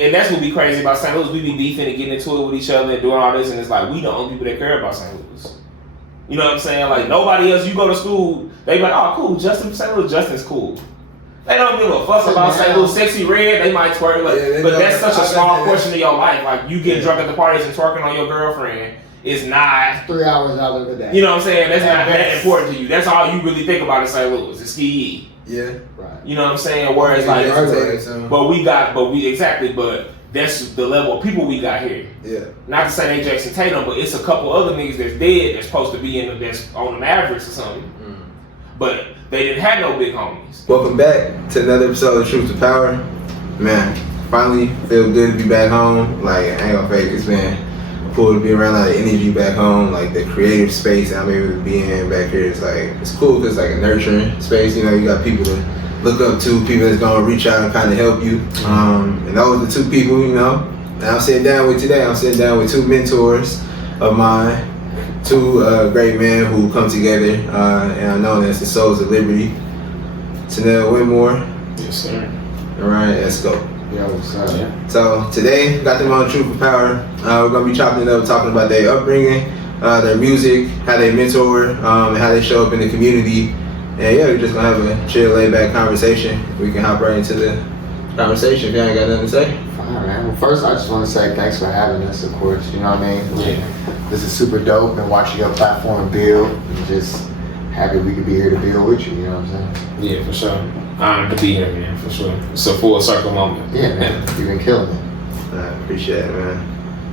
and that's what be crazy about St. Louis. We be beefing and getting into it with each other and doing all this, and it's like we the only people that care about St. Louis. You know what I'm saying? Like nobody else. You go to school, they be like, oh, cool, Justin from St. Louis. Justin's cool. They don't give a fuck about St. Louis. Sexy Red, they might twerk, like, but that's such a small portion of your life. Like you get drunk at the parties and twerking on your girlfriend. It's not 3 hours out of the day. You know what I'm saying? That's not that important to you. That's all you really think about in St. Louis. It's ski. Yeah. Right. You know what I'm saying? Whereas like, but that's the level of people we got here. Yeah. Not to say they Jason Tatum, but it's a couple other niggas that's dead that's supposed to be that's on the Mavericks or something. Mm. But they didn't have no big homies. Welcome back to another episode of Troof to Power. Man, finally feel good to be back home. Like, I ain't gonna fake, it's been cool to be around a lot of energy back home. Like the creative space I'm able to be in back here is like, it's cool because it's like a nurturing space. You know, you got people to look up to, people that's gonna reach out and kind of help you. And those are the two people, you know, that I'm sitting down with today. I'm sitting down with two mentors of mine, two great men who come together and are known as the Souls of Liberty. Tanel Whitmore. Yes, sir. All right, let's go. Yeah, what's up? Yeah. So today, got them on Troof for Power. We're gonna be chopping it up, talking about their upbringing, their music, how they mentor, and how they show up in the community. And yeah, we're just gonna have a chill, laid back conversation. We can hop right into the conversation if y'all ain't got nothing to say. Fine, man. Well, first, I just want to say thanks for having us, of course. You know what I mean? Yeah. This is super dope, and watching your platform build, and just happy we could be here to build with you. You know what I'm saying? Yeah, for sure. Honored to be here, man, for sure. It's a full circle moment. Yeah, man. You've been killing it. I appreciate it, man.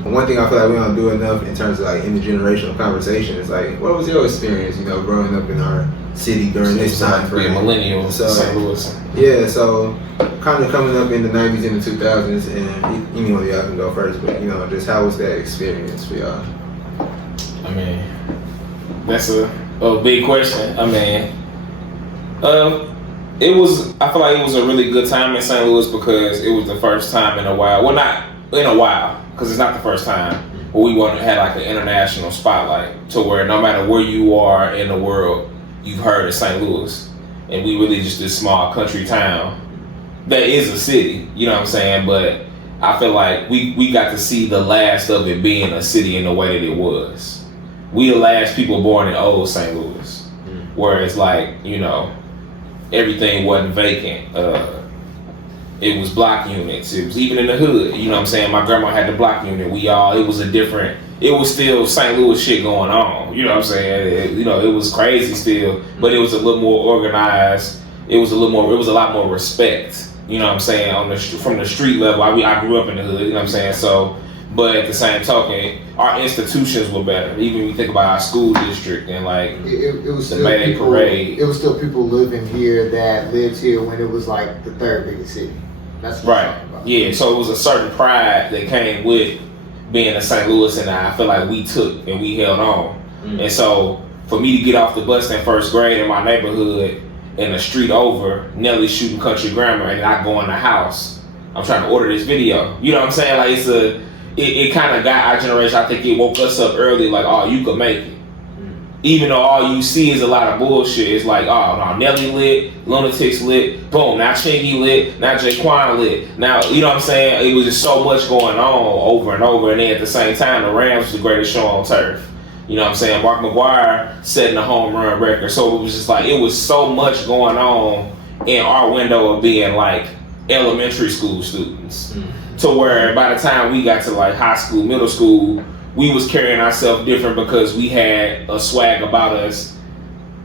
And one thing I feel like we don't do enough in terms of like intergenerational conversation is like, what was your experience, you know, growing up in our city during this time frame? Yeah, millennial, so, St. Louis. Yeah, so kind of coming up in the 90s and the 2000s, and any one of y'all can go first, but you know, just how was that experience for y'all? I mean, that's a big question. I mean, I feel like it was a really good time in St. Louis because it was the first time in a while. Well, not in a while, because it's not the first time. But we had like an international spotlight to where no matter where you are in the world, you've heard of St. Louis. And we really just this small country town that is a city, you know what I'm saying? But I feel like we got to see the last of it being a city in the way that it was. We the last people born in old St. Louis. Whereas like, you know, everything wasn't vacant. It was block units. It was even in the hood. You know what I'm saying? My grandma had the block unit. It was still St. Louis shit going on. You know what I'm saying? It was crazy still, but it was a little more organized. It was a lot more respect. You know what I'm saying? From the street level. I grew up in the hood. You know what I'm saying? So, but at the same token, our institutions were better. Even when you think about our school district and like it was the still May Day parade. It was still people living here that lived here when it was like the third biggest city. That's what I'm talking about. Yeah, so it was a certain pride that came with being in St. Louis, and I feel like we took and we held on. And so for me to get off the bus in first grade in my neighborhood and the street over, Nelly shooting country grammar, and I go in the house, I'm trying to order this video. You know what I'm saying? Like it kind of got our generation. I think it woke us up early, like, oh, you could make it. Even though all you see is a lot of bullshit. It's like, oh, no, Nelly lit, Lunatics lit, boom, now Chingy lit, now Jaquan lit. Now, you know what I'm saying? It was just so much going on over and over. And then at the same time, the Rams was the greatest show on turf. You know what I'm saying? Mark McGwire setting a home run record. So it was just like, it was so much going on in our window of being like elementary school students. To where by the time we got to like high school, middle school, we was carrying ourselves different because we had a swag about us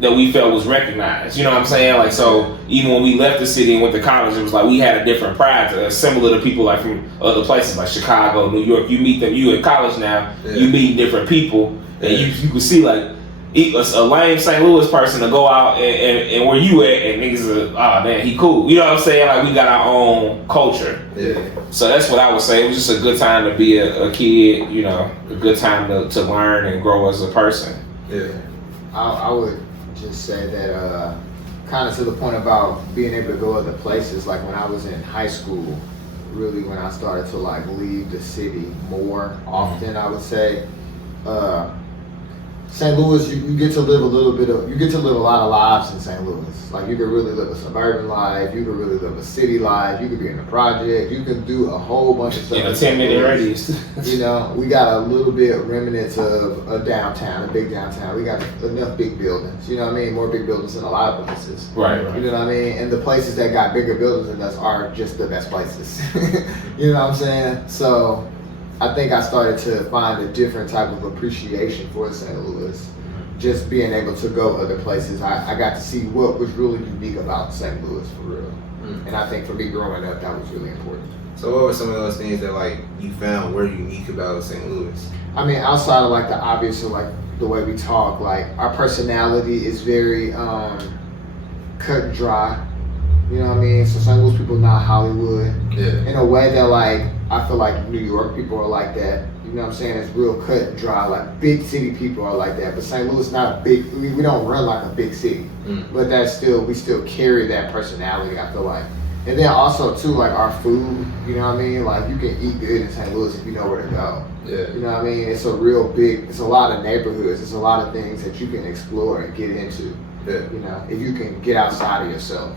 that we felt was recognized. You know what I'm saying? Like, so even when we left the city and went to college, it was like we had a different pride to us, similar to people like from other places like Chicago, New York. You meet them, you in college now, you meet different people, and you can see like a lame St. Louis person to go out and where you at, and niggas are, oh man, he cool. You know what I'm saying? Like we got our own culture. Yeah. So that's what I would say. It was just a good time to be a kid, you know, a good time to learn and grow as a person. Yeah. I would just say that kind of to the point about being able to go other places, like when I was in high school, really when I started to like leave the city more often, I would say, St. Louis, you get to live a lot of lives in St. Louis. Like you can really live a suburban life, you can really live a city life, you could be in a project, you can do a whole bunch of stuff. In a 10-minute radius. You know, we got a little bit remnants of a downtown, a big downtown. We got enough big buildings. You know what I mean? More big buildings than a lot of places. Right. You know what I mean? And the places that got bigger buildings than us are just the best places. You know what I'm saying? So I think I started to find a different type of appreciation for St. Louis. Just being able to go other places, I got to see what was really unique about St. Louis for real. And I think for me growing up, that was really important. So what were some of those things that like you found were unique about St. Louis? I mean, outside of like the obvious, of like the way we talk, like our personality is very cut and dry. You know what I mean? So St. Louis people not Hollywood. Yeah. In a way that like I feel like New York people are like that. You know what I'm saying? It's real cut and dry. Like big city people are like that. But St. Louis is not a big. We don't run like a big city. But we still carry that personality. I feel like. And then also too, like our food. You know what I mean? Like you can eat good in St. Louis if you know where to go. Yeah. You know what I mean? It's a lot of neighborhoods. It's a lot of things that you can explore and get into. Yeah. You know, if you can get outside of yourself.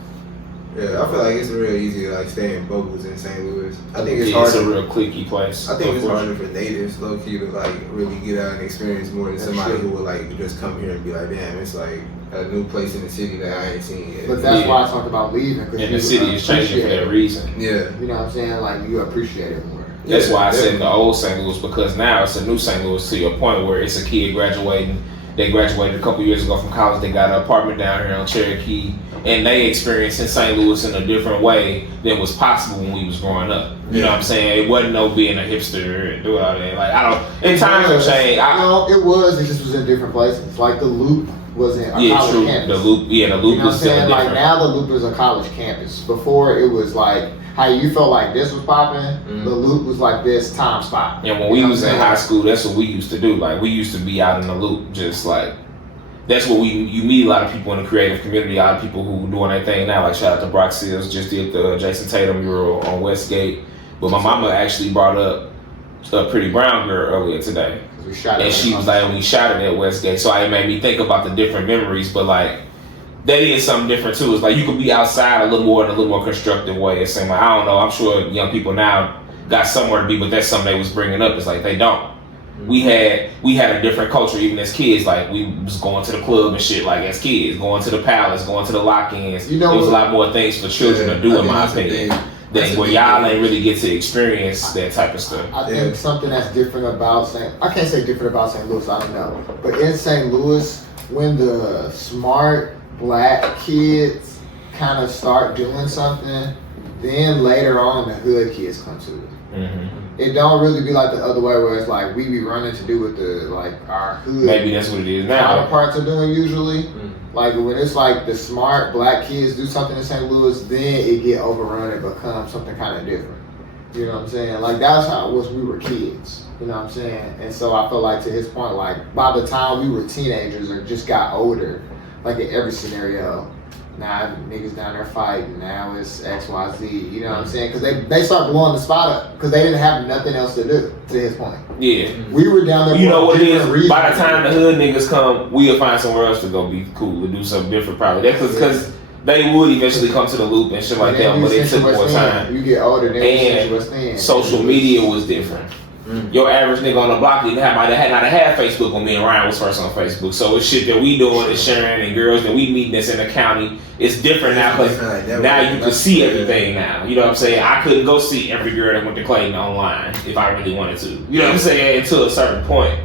Yeah, I feel like it's real easy to like stay in bubbles in St. Louis. I think it's hard. It's a real cliquey place. I think it's harder for natives, low key, to like really get out and experience more than somebody who would like just come here and be like, damn, it's like a new place in the city that I ain't seen yet. But that's why I talked about leaving. And the city is changing for that reason. Yeah. You know what I'm saying? Like you appreciate it more. That's why I said the old St. Louis, because now it's a new St. Louis to your point where it's a kid graduating. They graduated a couple years ago from college. They got an apartment down here on Cherokee, and they experienced in St. Louis in a different way than was possible when we was growing up. You know what I'm saying? It wasn't no being a hipster and doing all that. Like I don't. In times have changed. No, it was. It just was in different places. Like the Loop was in a college campus. The Loop. Yeah, the Loop was still different. Like now the Loop is a college campus. Before it was like how you felt like this was popping. The Loop was like this time spot. And when we was in high school, that's what we used to do. Like we used to be out in the Loop, just like. That's what you meet a lot of people in the creative community, a lot of people who doing their thing now. Like shout out to Brock Seals, just did the Jason Tatum mural on Westgate. But my mama actually brought up a Pretty Brown Girl earlier today. And she was like, we shot it at Westgate. So it made me think about the different memories, but like that is something different too. It's like you could be outside a little more in a little more constructive way. It seemed like, I don't know, I'm sure young people now got somewhere to be, but that's something they was bringing up. It's like they don't. We had a different culture even as kids. Like we was going to the club and shit. Like as kids, going to the palace, going to the lock-ins. You know, there was a lot more things for children to do, in my opinion. Than where y'all ain't really get to experience that type of stuff. I think something that's different about I can't say different about St. Louis. I don't know, but in St. Louis, when the smart black kids kind of start doing something, then later on the hood kids come to it. It don't really be like the other way where it's like we be running to do what our hood. Maybe that's what it is now. Counterparts are doing usually. Like when it's like the smart black kids do something in St. Louis, then it get overrun and become something kind of different. You know what I'm saying? Like that's how it was when we were kids. You know what I'm saying? And so I feel like to his point, like by the time we were teenagers or just got older, like in every scenario, now niggas down there fighting. Now it's XYZ. You know what I'm saying? Because they start blowing the spot up because they didn't have nothing else to do. To his point. Yeah. We were down there. You know what it is? By the time the hood niggas come, we'll find somewhere else to go be cool and do something different. Probably that's because they would eventually come to the Loop and shit like that, but it took more time. You get older, and social media was different. Your average nigga on the block didn't have not have Facebook when me and Ryan was first on Facebook. So it's shit that we doing and sharing and girls that we meeting that's in the county. It's different now because now you can see everything now. You know what I'm saying? I couldn't go see every girl that went to Clayton online if I really wanted to. You know what I'm saying? To a certain point.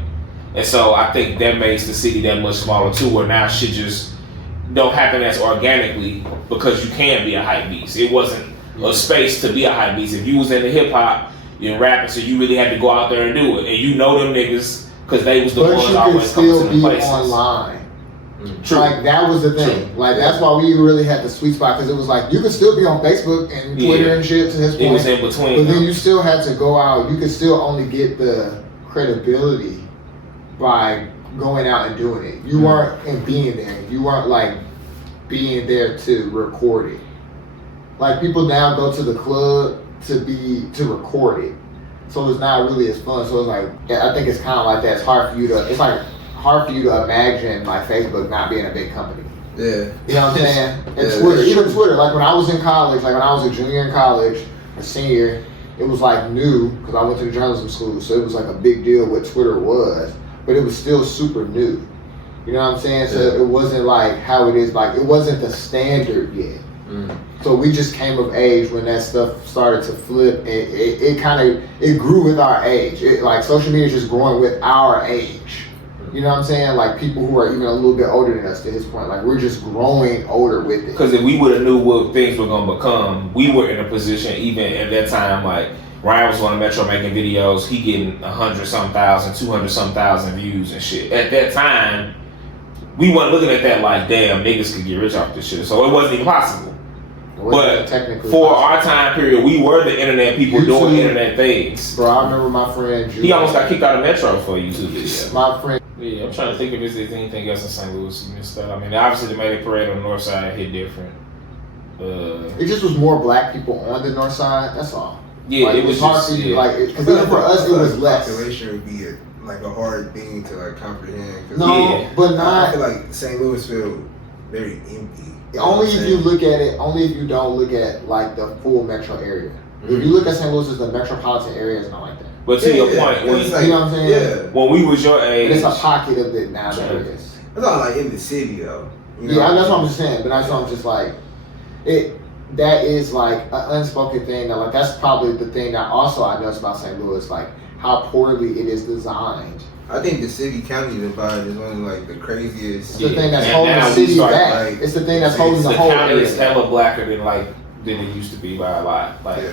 And so I think that makes the city that much smaller too, where now shit just don't happen as organically because you can be a hype beast. It wasn't a space to be a hype beast. If you was into hip hop, you're rapping, so you really had to go out there and do it. And you know them niggas because they was the ones always coming to the places. Online. True. Like that was the thing. True. Like that's why we really had the sweet spot because it was like you could still be on Facebook and Twitter and shit to his point. It was in between. But then you still had to go out. You could still only get the credibility by going out and doing it. You weren't being there. You weren't like being there to record it. Like people now go to the club to record it, so it's not really as fun. So it's like I think it's kind of like that. It's hard hard for you to imagine like Facebook not being a big company. Yeah. You know what I'm saying? And Yeah, Twitter, that's even true. Twitter, like when I was in college, like when I was a junior in college, a senior, it was like new because I went to journalism school, so it was like a big deal what Twitter was, but it was still super new. You know what I'm saying? So Yeah. it wasn't like how it is, like it wasn't the standard yet. Mm. So we just came of age when that stuff started to flip, and it kind of it grew with our age. Like social media is just growing with our age. You know what I'm saying? Like people who are even a little bit older than us to his point. Like we're just growing older with it. Because if we would have knew what things were gonna become, we were in a position even at that time. Like Ryan was on Metro making videos, he getting 100-some thousand, 200-some thousand views and shit. At that time, we weren't looking at that like, damn, niggas could get rich off this shit. So it wasn't even possible. But technically for possible. our time period, we were the internet people doing internet things. Bro, I remember my friend. He almost got kicked out of Metro for a YouTube video. My friend. Yeah, I'm trying to think if there's anything else in St. Louis you missed out. I mean, obviously the Mayday Parade on the north side hit different. It just was more black people on the north side. That's all. Yeah, like, it was hard just, for you, yeah. like because even for us, it was less. Population would be like a hard thing to like comprehend. 'Cause No, Yeah. but I not. feel like St. Louis feel very empty. You know Only what I'm if you saying? look at it, only if you don't look at like the full metro area. If you look at St. Louis as the metropolitan area, it's not like that. But to your Yeah, point, when, it's like, you know what I'm saying? Yeah, when we was your But age, it's a pocket of it now that it is. it's not like in the city though. You know Yeah, what that's what I I'm mean? just saying. But that's what I'm just like, it. That is like an unspoken thing. That like that's probably the thing that also I noticed about St. Louis, like how poorly it is designed. I think the city-county divide is one of like the craziest. It's the thing that's and holding now the we city start, back. like, It's the thing that's it's holding the the whole county area is back. hella blacker than it used to be by a lot. Like, Yeah.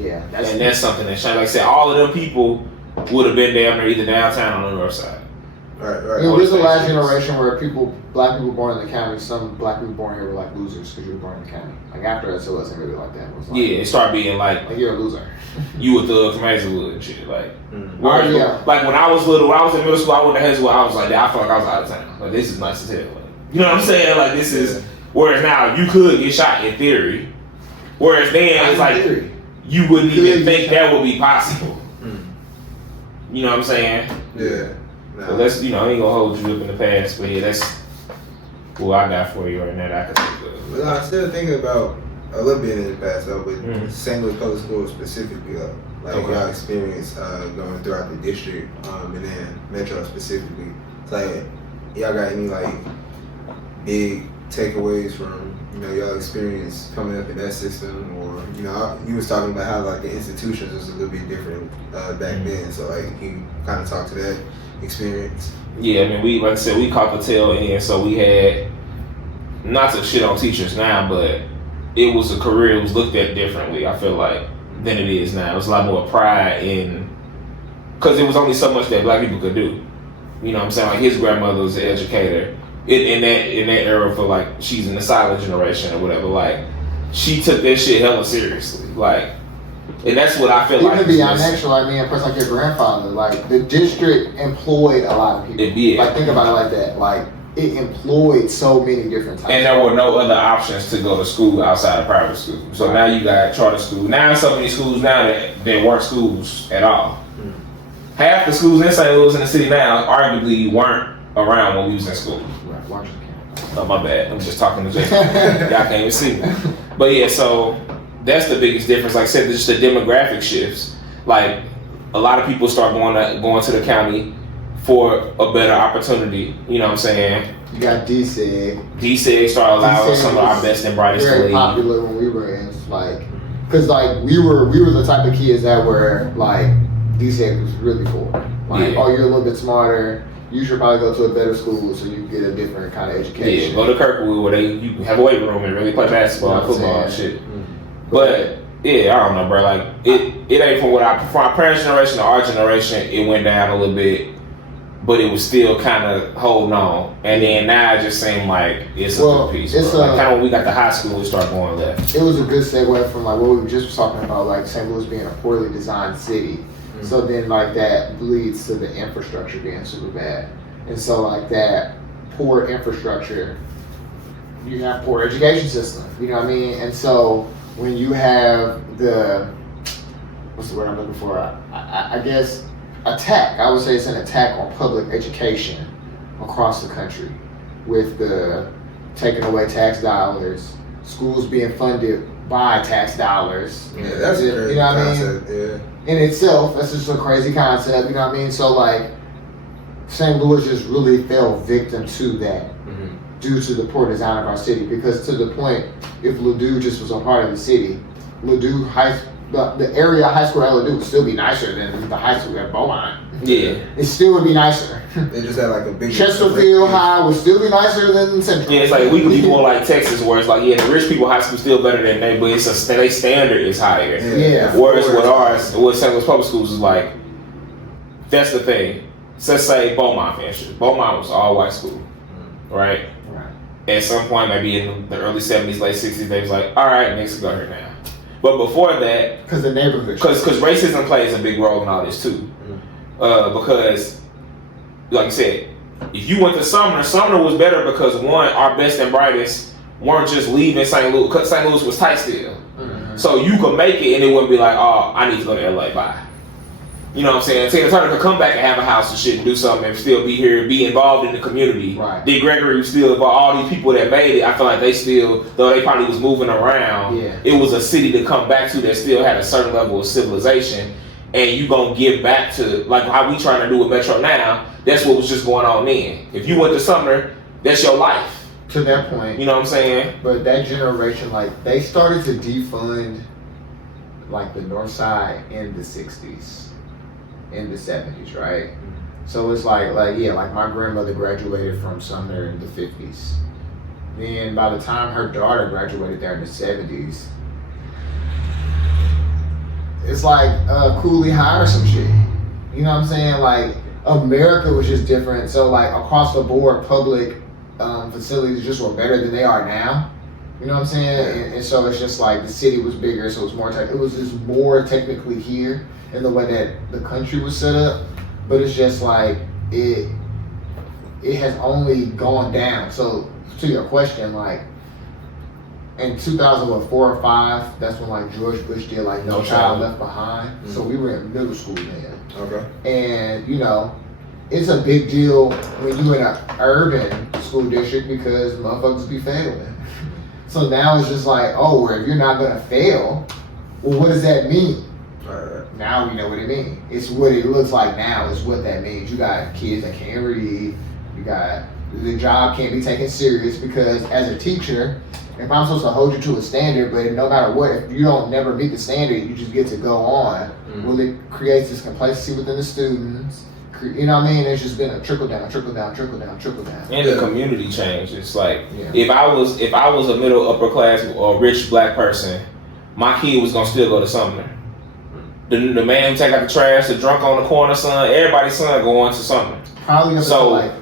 Yeah, and that's something that shine. Like I said, all of them people would have been down there either downtown or on the north side. Right, You right. know, there's a last Stations. generation where black people born in the county, some black people born here were like losers because you were born in the county. Like after us, it wasn't really like that. It was like, Yeah, it started being like you're a loser. you a thug from Hazelwood and shit. Like, Mm. whereas, Oh, yeah. like when I was little, when I was in middle school, I went to Hazelwood. I was like, I felt like I was out of town. Like this is nice as hell. Like, you know what I'm saying? Like this is. Whereas now you could get shot in theory. Whereas then it's like you wouldn't Could even get think shot. that would be possible. Mm. You know what I'm saying? Yeah. Nah. So that's, I ain't gonna hold you up in the past, but yeah, that's what I got for you right now that I can think of. But I'm still thinking about a little bit in the past though, with Mhm. St. Louis Public Schools specifically though. Like Okay. y'all experience going throughout the district, and then Metro specifically. It's like y'all got any like big takeaways from y'all experience coming up in that system, or you was talking about how like the institutions was a little bit different back Mhm. then. So like you kind of talk to that experience. Yeah, I mean, we, like I said, we caught the tail end, so we had, not to shit on teachers now, but it was a career, it was looked at differently, I feel like, than it is now. It was a lot more pride in, because there was only so much that black people could do. You know what I'm saying? Like his grandmother was an educator. In that era for like, she's in the silent generation or whatever, like, she took that shit hella seriously. Like, and that's what I feel Even like. beyond that, like me, a person like your grandfather, like the district employed a lot of people. It did. Like think about it like that. Like it employed so many different types. And there were no other options to go to school outside of private school. So now you got charter school. Now so many schools now that weren't schools at all. Mm. Half the schools in St. Louis in the city now arguably weren't around when we was in school. Right, watch the camera. Oh my bad. I'm just talking to Jason. Y'all can't even see me. But yeah, so that's the biggest difference. Like I said, just the demographic shifts. Like a lot of people start going to the county for a better opportunity. You know what I'm saying? You got DSEG. DSEG started allowing DSEG some of our was best and brightest to very leave. popular when we were in, like, cause like we were the type of kids that were like DSEG was really cool. Like, Yeah. oh, you're a little bit smarter. You should probably go to a better school so you can get a different kind of education. Yeah, go to Kirkwood where you can have a weight room and really play basketball and You know what football I'm and saying? shit. But yeah, I don't know, bro. Like it ain't from our parents' generation to our generation. It went down a little bit, but it was still kind of holding on. And then now it just seemed like it's a good piece. it's Like kind of when we got to high school, we start going left. It was a good segue from like what we were just talking about, like St. Louis being a poorly designed city. Mm-hmm. So then like that leads to the infrastructure being super bad. And so like that poor infrastructure, you have poor education system. You know what I mean? And so when you have the, what's the word I'm looking for? I guess attack. I would say it's an attack on public education across the country with the taking away tax dollars, schools being funded by tax dollars. Yeah, that's a crazy concept. Yeah. In itself, that's just a crazy concept. You know what I mean? So like, St. Louis just really fell victim to that due to the poor design of our city. Because to the point, if Ladue just was a part of the city, Ladue the area high school at Ladue would still be nicer than the high school at Beaumont. Yeah. It still would be nicer. They just had like a big Chesterfield High would still be nicer than Central. Yeah, it's like we could be more like Texas, where it's like, yeah, the rich people high school still better than they, but it's their standard is higher. Yeah. Whereas with ours, with St. Louis public schools is like, that's the thing. So let's say Beaumont, for instance. Beaumont was all white school, right? At some point, maybe in the early 70s, late 60s, they was like, all right, niggas go here now. But before that, because the neighborhood, because racism plays a big role in all this too. Because, like I said, if you went to Sumner was better because one, our best and brightest weren't just leaving St. Louis, because St. Louis was tight still. So you could make it and it wouldn't be like, oh, I need to go to LA, bye. You know what I'm saying? Tina Turner could come back and have a house and shit and do something and still be here, be involved in the community. Right. Dick Gregory was still involved. All these people that made it, I feel like they still, though they probably was moving around, it was a city to come back to that still had a certain level of civilization. And you gonna give back to, like how we trying to do with Metro now, that's what was just going on then. If you went to Sumner, that's your life. To that point. You know what I'm saying? But that generation, like, they started to defund, like, the North Side in the 60s. In the 70s, right? So it's like my grandmother graduated from Sumner in the 50s. Then by the time her daughter graduated there in the 70s, it's like Cooley High or some shit. You know what I'm saying? Like, America was just different. So like across the board, public facilities just were better than they are now. You know what I'm saying? And so it's just like the city was bigger, so it was just more technically here in the way that the country was set up, but it's just like it has only gone down. So to your question, like in 2004 or 5, that's when like George Bush did like No Child Left Behind. So we were in middle school then. Okay. And you know, it's a big deal when you're in an urban school district because motherfuckers be failing. So now it's just like, oh, well, if you're not gonna fail, well, what does that mean? Now we know what it means. It's what it looks like now is what that means. You got kids that can't read. You got the job can't be taken serious because as a teacher, if I'm supposed to hold you to a standard, but no matter what, if you don't never meet the standard, you just get to go on. Well, it creates this complacency within the students. You know what I mean? It's just been a trickle down. And the community change. It's like if I was a middle upper class or rich black person, my kid was gonna still go to Sumner. The man who take out the trash, the drunk on the corner son, everybody's son going to Sumner. Probably gonna so like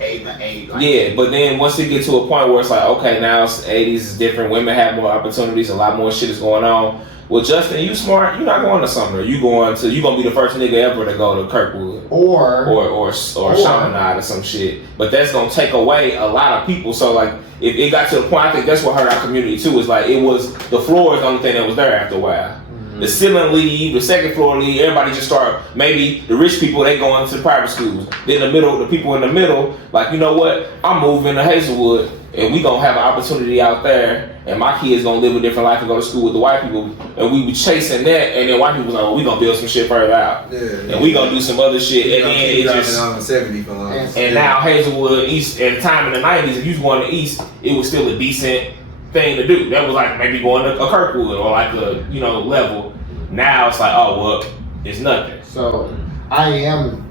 8. Like but then once it get to a point where it's like, okay, now it's 80s is different. Women have more opportunities. A lot more shit is going on. Well, Justin, you smart. You're not going to Sumner. You gonna be the first nigga ever to go to Kirkwood or Chaminade or some shit. But that's gonna take away a lot of people. So like, if it got to the point, I think that's what hurt our community too. Is like it was the floor is the only thing that was there after a while. The ceiling leave, the second floor leave, everybody just start, maybe the rich people, they go into the private schools. Then the people in the middle, like, you know what, I'm moving to Hazelwood and we gonna have an opportunity out there and my kids gonna live a different life and go to school with the white people. And we were chasing that and then white people was like, well, we gonna build some shit further out. And we gonna do some other shit. And then it just, on 70 for long. And now Hazelwood East, at the time in the 90s, if you was going to East, it was still a decent thing to do. That was like maybe going to a Kirkwood or like a, level. Now it's like, oh, well, it's nothing. So I am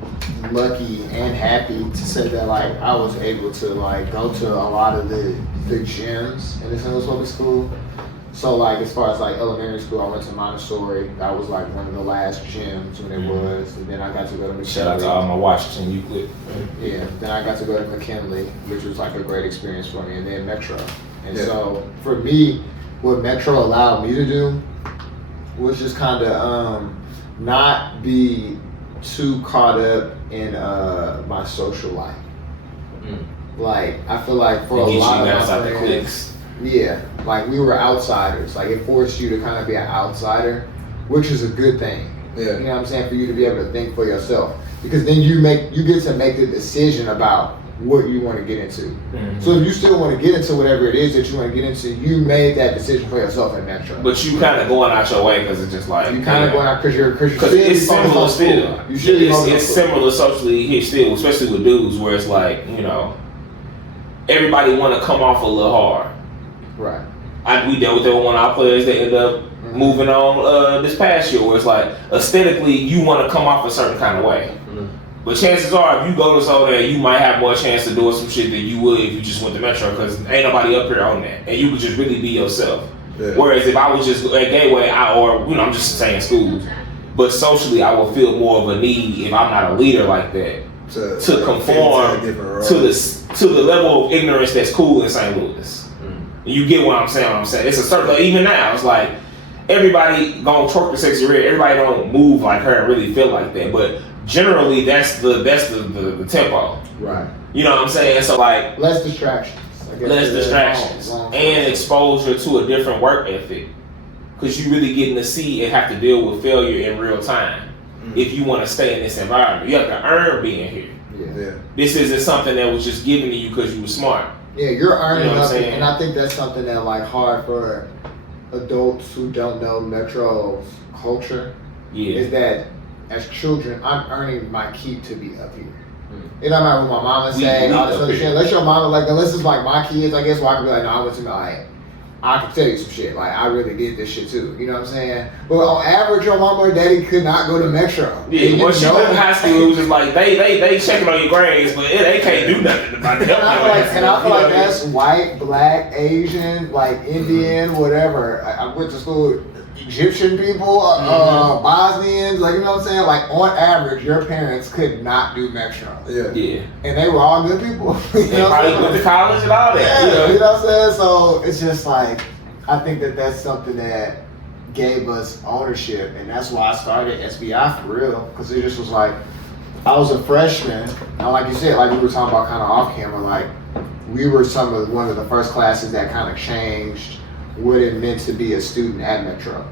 lucky and happy to say that like I was able to like go to a lot of the gyms in the St. Louis Public School. So like as far as like elementary school, I went to Montessori. That was like one of the last gyms when it was. And then I got to go to McKinley. Shout out to all my Washington Euclid. Yeah. Then I got to go to McKinley, which was like a great experience for me. And then Metro. And so for me, what Metro allowed me to do was just kind of not be too caught up in my social life. Like I feel like for a lot of my friends, like we were outsiders. Like it forced you to kind of be an outsider, which is a good thing. You know what I'm saying? For you to be able to think for yourself, because then you get to make the decision about what you want to get into. Mm-hmm. So if you still want to get into whatever it is that you want to get into, you made that decision for yourself in Metro. But you kind of going out your way because it's just like you kind of going out because you're it's similar still. You should it's similar socially here still, especially with dudes, where it's like, you know, everybody want to come off a little hard. Right. We dealt with one of our players that ended up moving on this past year, where it's like aesthetically you want to come off a certain kind of way. But chances are, if you go to Soda, you might have more chance to doing some shit than you would if you just went to Metro, because ain't nobody up here on that, and you could just really be yourself. Yeah. Whereas if I was just at Gateway, I'm just saying schools, but socially I would feel more of a need if I'm not a leader like that to conform to the level of ignorance that's cool in St. Louis. You get what I'm saying? It's a certain, even now, it's like everybody gonna twerk the sexy red. Everybody don't move like her and really feel like that, but generally that's the tempo. Right. You know what I'm saying? So like less distractions. Less distractions and exposure to a different work ethic, because you really getting to see and have to deal with failure in real time. If you want to stay in this environment, you have to earn being here. Yeah. This isn't something that was just given to you because you were smart. Yeah, you're earning nothing, and I think that's something that like hard for adults who don't know Metro's culture. Yeah. Is that as children, I'm earning my keep to be up here. It don't matter what my mama say, all this other shit. Unless your mama, like, unless it's like my kids, I guess, well, I can be like, no, I went to like, I can tell you some shit. Like, I really did this shit too. You know what I'm saying? But on average, your mama or daddy could not go to Metro. Yeah, once you went to high school, it was just like, they checking on your grades, but they can't do nothing about it. And I feel like that's white, black, Asian, like Indian, whatever. I went to school. Egyptian people, Bosnians, like, you know what I'm saying? Like, on average, your parents could not do Metro. Yeah. And they were all good people. They probably went to college and all that. Yeah, you know what I'm saying? So it's just like, I think that that's something that gave us ownership, and that's why I started SBI for real, because it just was like, I was a freshman, and like you said, like we were talking about kind of off camera, like, we were one of the first classes that kind of changed what it meant to be a student at Metro.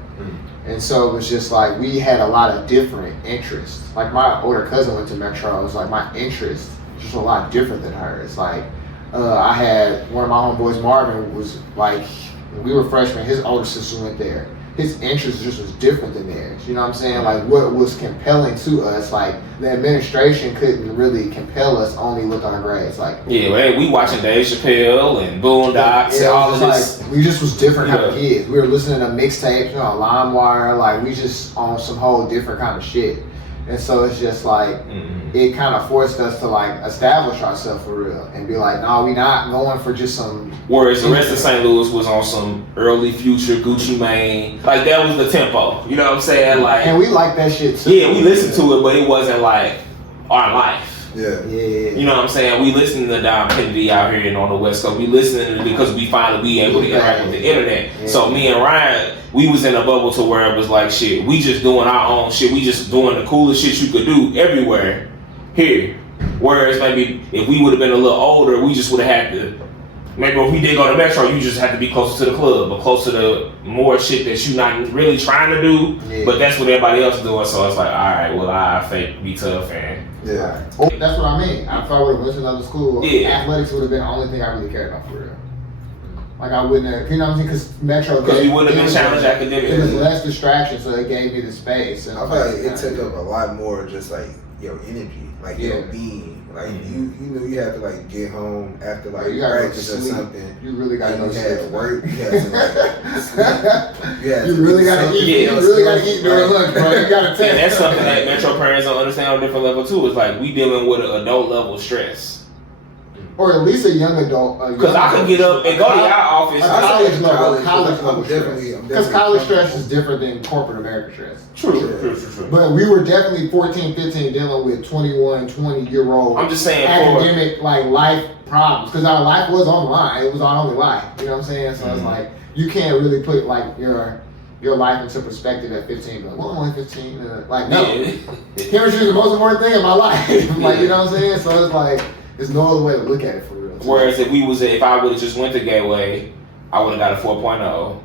And so it was just like, we had a lot of different interests. Like my older cousin went to Metro, it was like my interest just a lot different than hers. Like I had one of my homeboys, Marvin, was like, when we were freshmen, his older sister went there. His interest just was different than theirs. You know what I'm saying? Like what was compelling to us, like the administration couldn't really compel us only with our grades. Like we watching Dave Chappelle and Boondocks and all of this. Like, we just was different kind of kids. We were listening to mixtapes, you know, LimeWire. Like we just on some whole different kind of shit. And so it's just like, it kind of forced us to like establish ourselves for real and be like, no, we not going for just some. Whereas the rest of St. Louis was on some early Future, Gucci Mane. Like that was the tempo. You know what I'm saying? Like, and we like that shit too. Yeah, we listened to it, but it wasn't like our life. Yeah. You know what I'm saying? We listening to Dom Kennedy out here and on the West Coast. We listening to it because we finally be able to interact with the internet. Yeah. So me and Ryan, we was in a bubble to where it was like, shit, we just doing our own shit. We just doing the coolest shit you could do everywhere here. Whereas maybe if we would have been a little older, we just would have had to, maybe if we did go to Metro, you just had to be closer to the club or closer to more shit that you not really trying to do, but that's what everybody else is doing. So it's like, all right, well, I fake be tough and. Yeah. That's what I mean. If I would have went to another school, athletics would have been the only thing I really cared about for real. Like I wouldn't have, you know what I'm saying? Because Metro. Because you wouldn't have been challenged academically. It was less distraction, so it gave me the space. And I feel like it took up a lot more just like your energy, like your being. Like you knew you had to like get home after like practice or something. You really got to go to sleep. You had to work. You had to like you really got to eat. You really got to eat during lunch, bro. You got to take. And that's something that Metro parents don't understand on a different level too. It's like we dealing with an adult level stress. Or at least a young adult. Because I could get up and go to your office. College level stress. Because college stress is different than corporate America stress. True. But we were definitely 14, 15 dealing with 21, 20-year-old I'm just saying academic like life problems. Because our life was on the line. It was our only life. You know what I'm saying? So it's like, you can't really put like your life into perspective at 15. But well, I'm only 15. Like, no. Chemistry is the most important thing in my life. Like, you know what I'm saying? So it's like, there's no other way to look at it for real. Whereas if I would have just went to Gateway, I would have got a 4.0.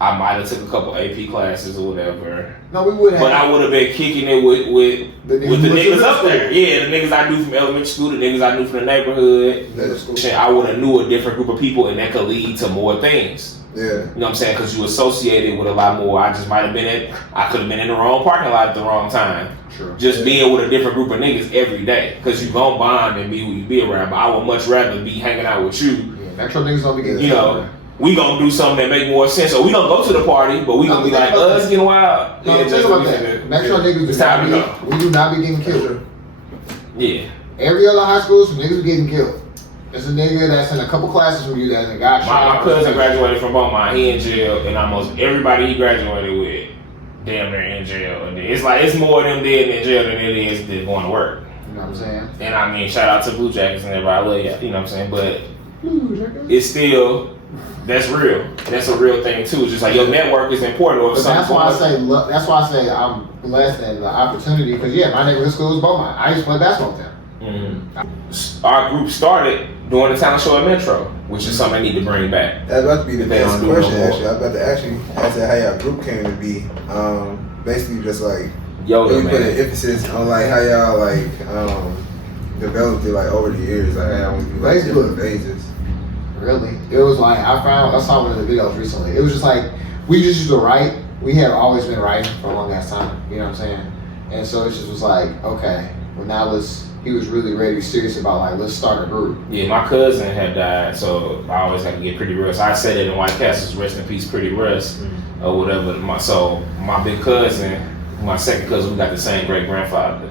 I might have took a couple AP classes or whatever. No, we would have. But I would have been kicking it with the niggas up there. Yeah, the niggas I knew from elementary school, the niggas I knew from the neighborhood. Shit, I would have knew a different group of people, and that could lead to more things. Yeah. You know what I'm saying? Because you associated with a lot more. I just might have been I could have been in the wrong parking lot at the wrong time. Sure. Just being with a different group of niggas every day. Because you gon' bond and be who you be around. But I would much rather be hanging out with you. Yeah, Metro niggas don't be getting you know. We gonna do something that make more sense, or we gonna go to the party, but we gonna be like, it's getting wild. No, think about that. Metro niggas we do not be getting killed. Yeah. Every other high school, some niggas be getting killed. There's a nigga that's in a couple classes from you that got shot. My cousin graduated from Beaumont. He in jail, and almost everybody he graduated with, damn near in jail. And it's like it's more of them dead in jail than it is than going to work. You know what I'm saying? And I mean, shout out to Blue Jackets and everybody. I love you. You know what I'm saying? But it's still. That's real. That's a real thing too. It's just like your network is important. Or that's why I say I'm blessed and the opportunity because my neighborhood school is Beaumont. I used to play basketball with them. Mm-hmm. Our group started doing the talent show at Metro, which is something I need to bring back. That's about to be the next question. Actually, I was about to ask how y'all group came to be. Basically, just like yoga, put an emphasis on like how y'all like developed it like over the years. Like how we do like different phases. Really? It was like, I saw one of the videos recently. It was just like, we just used to write. We have always been writing for a long ass time. You know what I'm saying? And so it just was like, okay. Well, now he was really ready, serious about like, let's start a group. Yeah, my cousin had died, so I always had to get Pretty Russ. I said it in White Castles, rest in peace, Pretty Russ, or whatever. So my big cousin, my second cousin, we got the same great grandfather.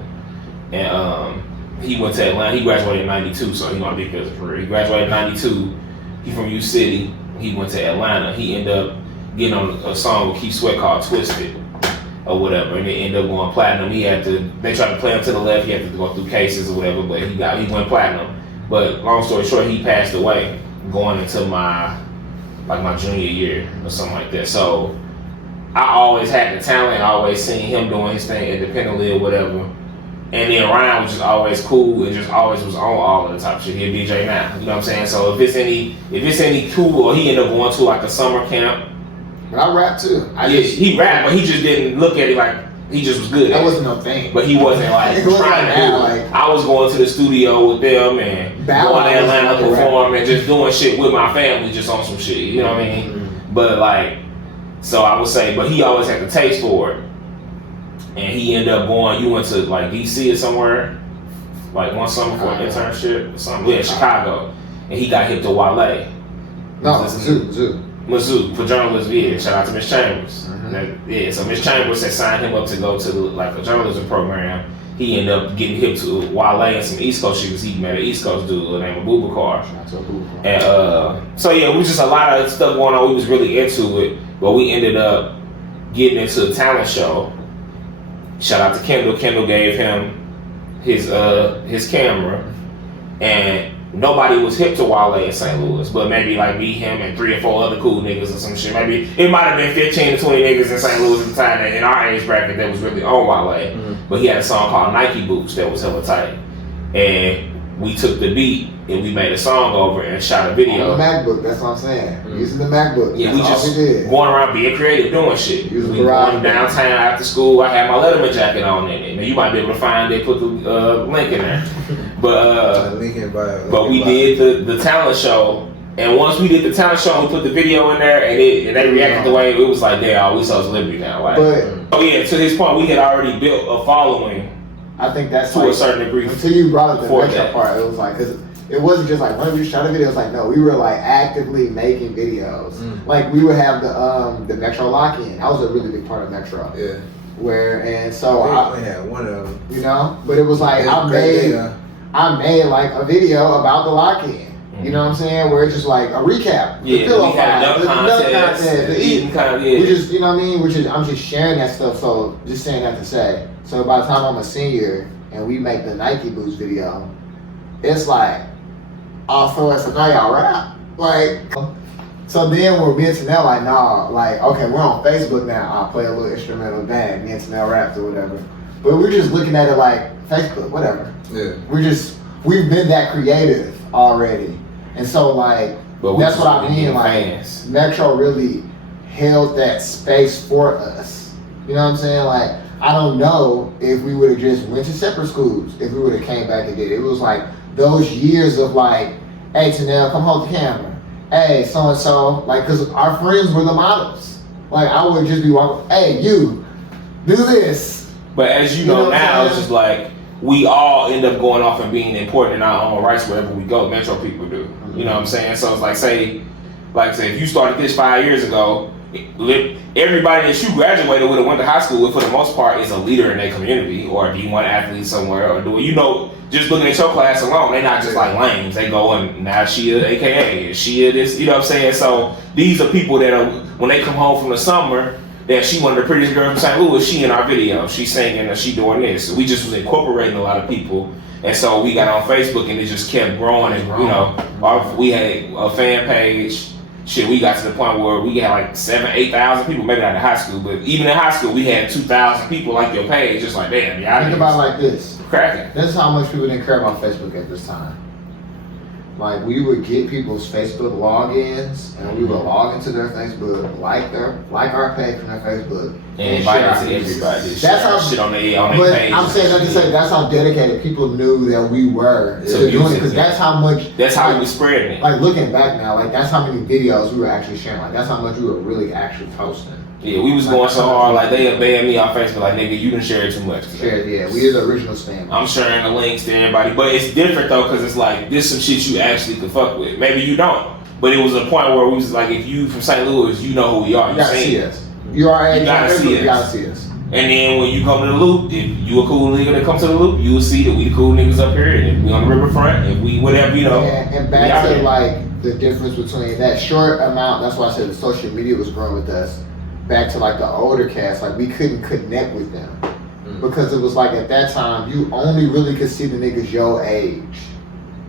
And he went to Atlanta. He graduated in 92, so he my big cousin for real. He graduated in 92. He from U City. He went to Atlanta. He ended up getting on a song with Keith Sweat called Twisted or whatever, and it ended up going platinum. They tried to play him to the left. He had to go through cases or whatever, but he went platinum. But long story short, he passed away going into my junior year or something like that. So I always had the talent. I always seen him doing his thing independently or whatever. And then Ryan was just always cool and just always was on all of the top shit. He a DJ now, you know what I'm saying? So if it's any cool, or he ended up going to like a summer camp. But I rap too. He rapped, but he just didn't look at it like he just was good. That wasn't no thing. But he wasn't like trying to do it. I was going to the studio with them and going to Atlanta perform and just doing shit with my family, just on some shit. You know what I mean? Mm-hmm. But like, so I would say, but he always had the taste for it. And he ended up you went to like DC or somewhere, like one summer for an internship or something. Yeah, Chicago. And he got hip to Wale. No, Mizzou for journalism. Yeah, shout out to Miss Chambers. Mm-hmm. So Miss Chambers had signed him up to go to like a journalism program. He ended up getting hip to Wale and some East Coast shit because he met an East Coast dude named Abubakar. And so yeah, it was just a lot of stuff going on. We was really into it, but we ended up getting into a talent show. Shout out to Kendall. Kendall gave him his camera, and nobody was hip to Wale in St. Louis, but maybe like me, him, and 3 or 4 other cool niggas or some shit. Maybe it might have been 15 to 20 niggas in St. Louis at the time that in our age bracket that was really on Wale. Mm-hmm. But he had a song called Nike Boots that was hella tight, and we took the beat and we made a song over and shot a video. On the MacBook, that's what I'm saying. Mm-hmm. Using the MacBook. Yeah, that's we just going around being creative, doing shit. We going downtown after school. I had my Letterman jacket on in it. Now you might be able to find it, put the link in there. But we did the talent show, and once we did the talent show, we put the video in there, and they reacted the way it was like, damn, we saw celebrity now. Like, to his point, we had already built a following. I think that's to a certain degree. Until you brought up the Metro part, it was like, because it wasn't just like, when we shot a video, it's like, no, we were like actively making videos. Like we would have the Metro lock-in. That was a really big part of Metro. Yeah. I had one of them. You know, but it was like I made like a video about the lock-in. You know what I'm saying? Where it's just like a recap. Yeah, the pillow fight, the contest, the eating contest. We just, you know what I mean? I'm just sharing that stuff. So just saying that to say. So by the time I'm a senior and we make the Nike Boots video, it's like, so now y'all rap. Like, so then we're me and Tanel like, nah, like, okay, we're on Facebook now. I'll play a little instrumental, bang, me and Tanel raps or whatever. But we're just looking at it like, Facebook, whatever. Yeah. We've been that creative already. And so like, that's what I mean, like, Metro really held that space for us. You know what I'm saying? Like, I don't know if we would have just went to separate schools, if we would have came back and did it. It was like those years of like, hey, Tanel, come hold the camera. Hey, so-and-so. Like, because our friends were the models. Like, I would just be walking, hey, you, do this. But as you know now, it's just like, we all end up going off and being important in our own rights wherever we go. Metro people do. You know what I'm saying? So it's like, say, if you started this 5 years ago, everybody that you graduated with or went to high school with, for the most part, is a leader in their community or a D1 athlete somewhere, or do you know, just looking at your class alone, they're not just like lames. They go and now she a AKA, she a this, you know what I'm saying? So these are people that are, when they come home from the summer, that she one of the prettiest girls from St. Louis, she in our video, she singing and she doing this. So we just was incorporating a lot of people. And so we got on Facebook and it just kept growing and, you know, we had a fan page. Shit, we got to the point where we had like 7,000, 8,000 people, maybe not in high school, but even in high school, we had 2,000 people like your page. Just like, damn, y'all. Think about it like this. Cracking. This is how much people didn't care about Facebook at this time. Like, we would get people's Facebook logins, and we would log into their Facebook, like our page from their Facebook, and invite us to everybody. That's how shit on their page. I'm saying that to say that's how dedicated people knew that we were to doing it, because that's how much. That's how we were spreading it. Like, looking back now, like, that's how many videos we were actually sharing. Like, that's how much we were really actually posting. Yeah, we was going so hard, like they banned me on Facebook, like, nigga, you done shared too much. Yeah, we are the original spam. I'm sharing the links to everybody, but it's different though, cause it's like, this some shit you actually could fuck with. Maybe you don't, but it was a point where we was like, if you from St. Louis, you know who we are. You gotta see us. You gotta see us. And then when you come to the loop, if you a cool nigga that come to the loop, you will see that we the cool niggas up here, and if we on the riverfront, if we whatever, you know. And back to like the difference between that short amount, that's why I said the social media was growing with us. Back to like the older cast, like we couldn't connect with them because it was like at that time you only really could see the niggas your age,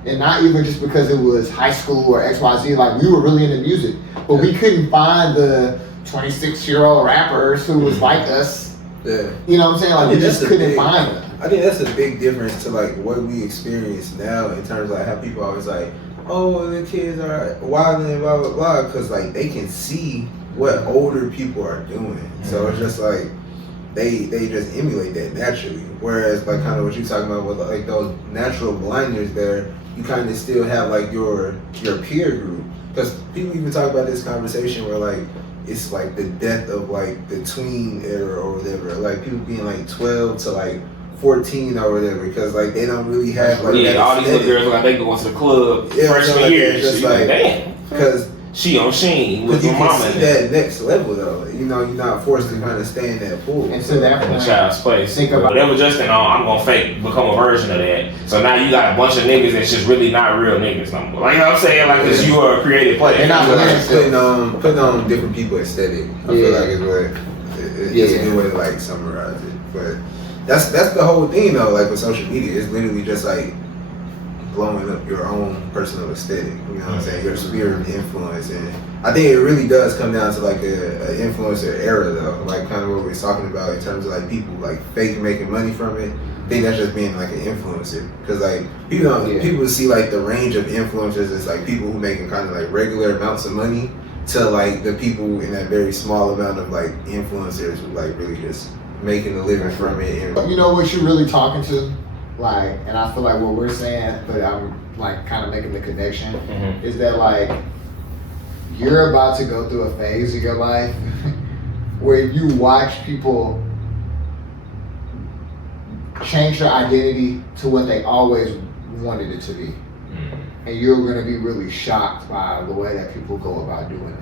and not even just because it was high school or XYZ. Like, we were really into music, but we couldn't find the 26-year-old rappers who was like us. Yeah, you know what I'm saying? Like, we just couldn't find them. I think that's a big difference to like what we experience now in terms of like how people always like, oh, the kids are wild and blah blah blah, because like they can see what older people are doing. So it's just like they just emulate that naturally. Whereas like kind of what you're talking about with like those natural blinders there, you kind of still have like your peer group. Because people even talk about this conversation where like it's like the death of like the tween era or whatever. Like people being like 12 to like 14 or whatever, because like they don't really have like all these little girls like they go to the club freshman year. Just like damn, because she on Sheen with her her mama. You can see that next level though. You know, you're not forced to kind of stay in that pool. And so that in the child's place. Whatever Justin on, I'm gonna fake become a version of that. So now you got a bunch of niggas that's just really not real niggas no more. Like, you know what I'm saying? Like, because you are a creative player. They're not putting on different people aesthetic. I feel like is what it's a good way to like summarize it. But that's the whole thing though. Like with social media, it's literally just like blowing up your own personal aesthetic, you know what I'm saying? Your sphere of influence. And I think it really does come down to like a influencer era though, like kind of what we're talking about in terms of like people like fake making money from it. I think that's just being like an influencer, because like people see like the range of influencers as like people who making kind of like regular amounts of money to like the people in that very small amount of like influencers who like really just making a living from it. And you know what you're really talking to? Like, and I feel like what we're saying, but I'm like kind of making the connection, is that like you're about to go through a phase of your life where you watch people change their identity to what they always wanted it to be, and you're going to be really shocked by the way that people go about doing that.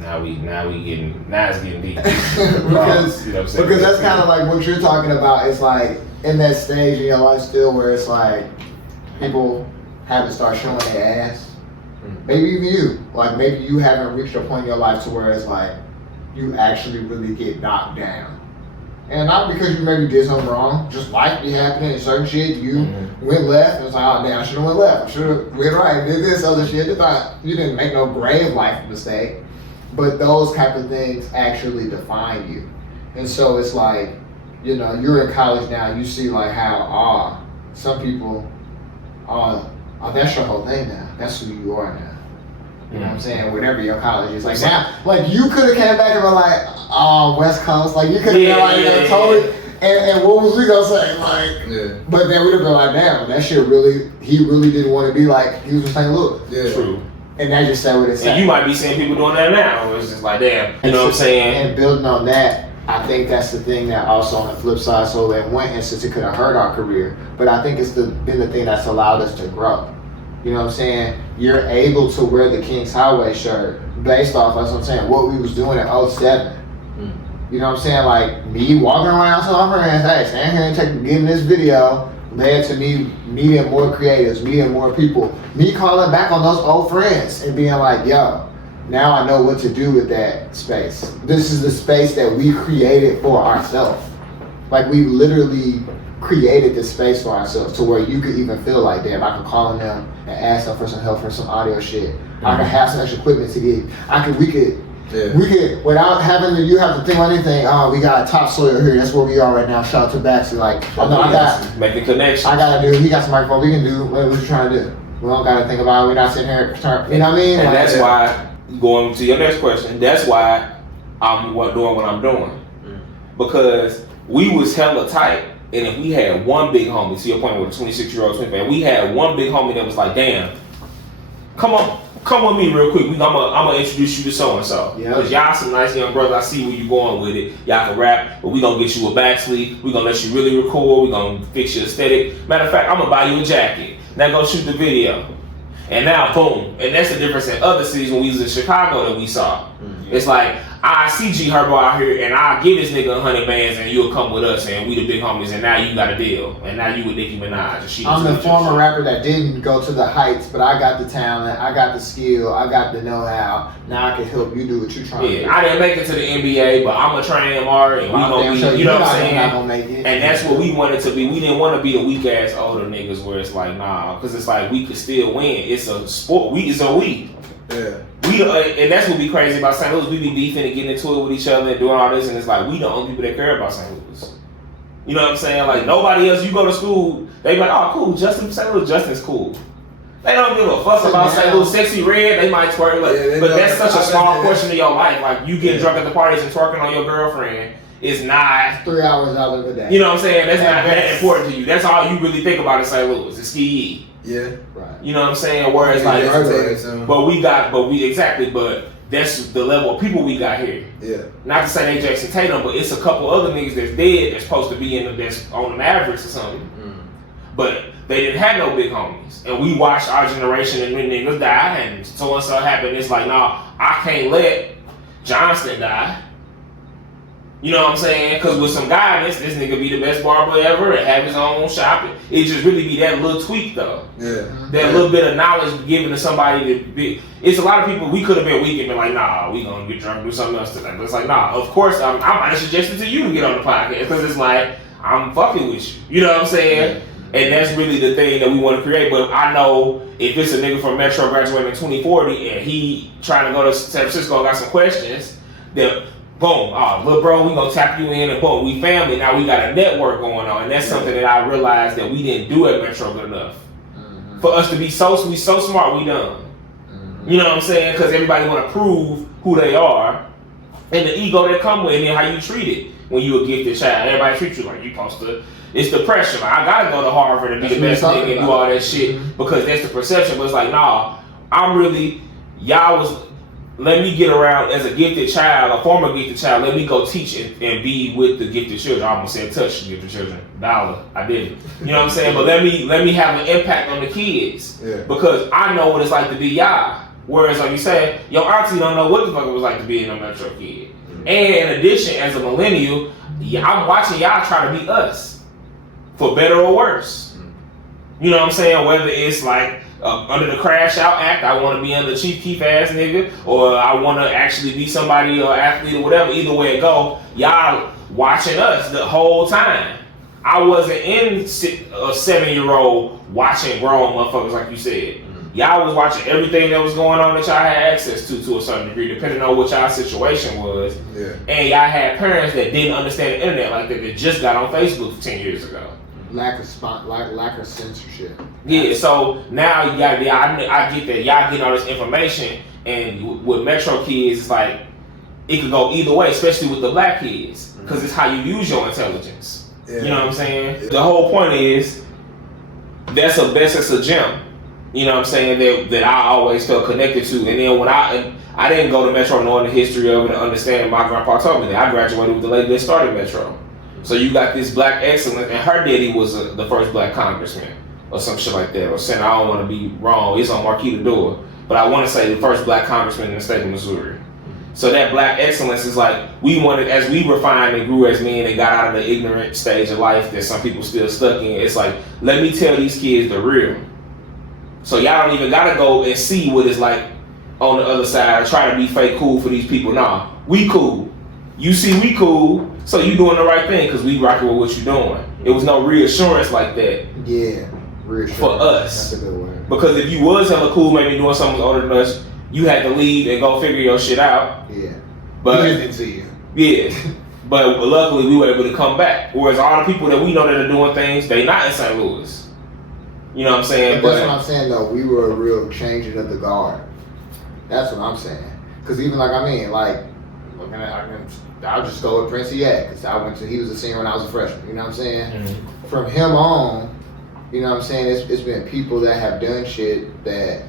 Now it's getting deep. because that's kind of like what you're talking about. It's like in that stage in your life still where it's like people haven't started showing their ass. Maybe even you. Like maybe you haven't reached a point in your life to where it's like you actually really get knocked down. And not because you maybe did something wrong, just life be happening and certain shit, you went left, and it's like, oh damn, I should have went left. I should have went right, did this other shit. It's not, you didn't make no grave life mistake. But those type of things actually define you. And so it's like, you know, you're in college now, you see like how, some people, that's your whole thing now. That's who you are now. You know what I'm saying? Whatever your college is. Like now, like you could have came back and been like, oh, West Coast. Like you could have been like, told it. And what was we gonna say? Like, but then we'd have been like, damn, that shit really, he really didn't want to be like, he was from St. Louis. Yeah. True. And that just said what it said. And you might be seeing people doing that now. It's just like, damn, you know what I'm saying? And building on that, I think that's the thing that also on the flip side, so in one instance it could have hurt our career, but I think it's been the thing that's allowed us to grow. You know what I'm saying? You're able to wear the King's Highway shirt based off, that's what I'm saying, what we was doing in 07. You know what I'm saying? Like me walking around to my friends, hey, stand here and getting this video, led to me meeting more creatives, meeting more people, me calling back on those old friends and being like, yo, now I know what to do with that space. This is the space that we created for ourselves. Like we literally created this space for ourselves to where you could even feel like, damn, I can call on them and ask them for some help for some audio shit. I can have some extra equipment to get. We could, without having to, you have to think on anything. Oh, we got a topsoil here. That's where we are right now. Shout out to Baxter. Like, I got make the connection. I gotta do. He got some microphone. We can do what we're trying to do. We don't gotta think about it. We're not sitting here. You know what I mean? And like, that's why. Going to your next question, that's why I'm doing what I'm doing. Because we was hella tight, and if we had one big homie, to your point with a 26-year-old twin fan, we had one big homie that was like, damn, come with me real quick. I'm gonna introduce you to so-and-so. Because y'all some nice young brothers, I see where you going with it. Y'all can rap, but we gonna get you a back sleeve. We gonna let you really record. We gonna fix your aesthetic. Matter of fact, I'm gonna buy you a jacket. Now go shoot the video. And now, boom. And that's the difference in other cities when we was in Chicago that we saw. It's like, I see G Herbo out here and I'll give this nigga 100 bands and you'll come with us and we the big homies and now you got a deal. And now you with Nicki Minaj. And she I'm the former rapper that didn't go to the heights, but I got the talent, I got the skill, I got the know-how. Now I can help you do what you're trying to do. I didn't make it to the NBA, but I'm a train MR and we gonna be, you know what I'm saying? Gonna make it. And that's what we wanted to be. We didn't want to be the weak ass older niggas where it's like, nah, because it's like we could still win. It's a sport. Yeah. And that's what be crazy about St. Louis. We be beefing and getting into it with each other and doing all this, and it's like we the only people that care about St. Louis. You know what I'm saying? Like nobody else. You go to school, they be like, oh, cool. Justin, St. Louis, Justin's cool. They don't give a fuck about St. Louis. Sexy Red, they might twerk, but that's such a small portion of your life. Like you getting drunk at the parties and twerking on your girlfriend is not 3 hours out of the day. You know what I'm saying? That's not that important to you. That's all you really think about in St. Louis. It's ski. Yeah. Right. You know what I'm saying? Whereas like, but that's the level of people we got here. Yeah. Not to say they Jason Tatum, but it's a couple other niggas that's dead that's supposed to be that's on the Mavericks or something. But they didn't have no big homies. And we watched our generation and when niggas die and so and so happened. It's like, nah, I can't let Johnston die. You know what I'm saying? Because with some guidance, this nigga be the best barber ever and have his own shop. It just really be that little tweak though. Yeah. That little bit of knowledge given to somebody to be. It's a lot of people, we could have been weak and been like, nah, we gonna get drunk and do something else today. But it's like, nah, of course, I might have suggested to you to get on the podcast because it's like, I'm fucking with you. You know what I'm saying? Yeah. And that's really the thing that we want to create. But I know if it's a nigga from Metro graduating in 2040 and he trying to go to San Francisco and got some questions, then boom, little bro, we gonna tap you in and boom, we family. Now we got a network going on. And that's something that I realized that we didn't do at Metro good enough. For us to be so smart, we done. You know what I'm saying? Because everybody want to prove who they are. And the ego that come with it and how you treat it when you a gifted child. Everybody treats you like you supposed to. It's the pressure. Like, I gotta go to Harvard and be the best nigga and do all that shit because that's the perception. But it's like, nah, let me get around as a gifted child, a former gifted child. Let me go teach and be with the gifted children. I almost said touch gifted children. Dollar, I didn't. You know what I'm saying? But let me have an impact on the kids because I know what it's like to be y'all. Whereas, like you said, your auntie don't know what the fuck it was like to be in a Metro kid. And in addition, as a millennial, I'm watching y'all try to be us, for better or worse. You know what I'm saying? Whether it's like under the Crash Out Act, I want to be under Chief Keef ass nigga, or I want to actually be somebody or athlete or whatever. Either way it go, y'all watching us the whole time. I wasn't in a 7-year-old watching grown motherfuckers like you said. Y'all was watching everything that was going on that y'all had access to a certain degree, depending on what y'all situation was. Yeah. And y'all had parents that didn't understand the internet like that just got on Facebook 10 years ago. Lack of censorship. Yeah, so now I get that y'all getting all this information And with Metro kids, it's like it could go either way, especially with the black kids, because it's how you use your intelligence. Yeah. You know what I'm saying? Yeah. The whole point is that's a gem. You know what I'm saying? That I always felt connected to. And then when I didn't go to Metro knowing the history of it and understanding. My grandpa told me that I graduated with the lady that started Metro. So you got this black excellence, and her daddy was the first black congressman or some shit like that. Or senator. I don't want to be wrong. It's on Marquis Door, but I want to say the first black congressman in the state of Missouri. So that black excellence is like we wanted, as we refined and grew as men and got out of the ignorant stage of life that some people still stuck in. It's like, let me tell these kids the real. So y'all don't even gotta go and see what it's like on the other side or try to be fake cool for these people. Nah, we cool. You see we cool, so you doing the right thing because we rocking with what you doing. It was no reassurance like that. Yeah, reassurance for us. That's a good word. Because if you was hella cool, maybe doing something older than us, you had to leave and go figure your shit out. Yeah. But into you. Yeah. But luckily we were able to come back. Whereas all the people that we know that are doing things, they not in St. Louis. You know what I'm saying? But that's what I'm saying though. We were a real changing of the guard. That's what I'm saying. Because even like I'll just go with Prince Yak because he was a senior when I was a freshman. You know what I'm saying? Mm-hmm. From him on, you know what I'm saying? It's been people that have done shit that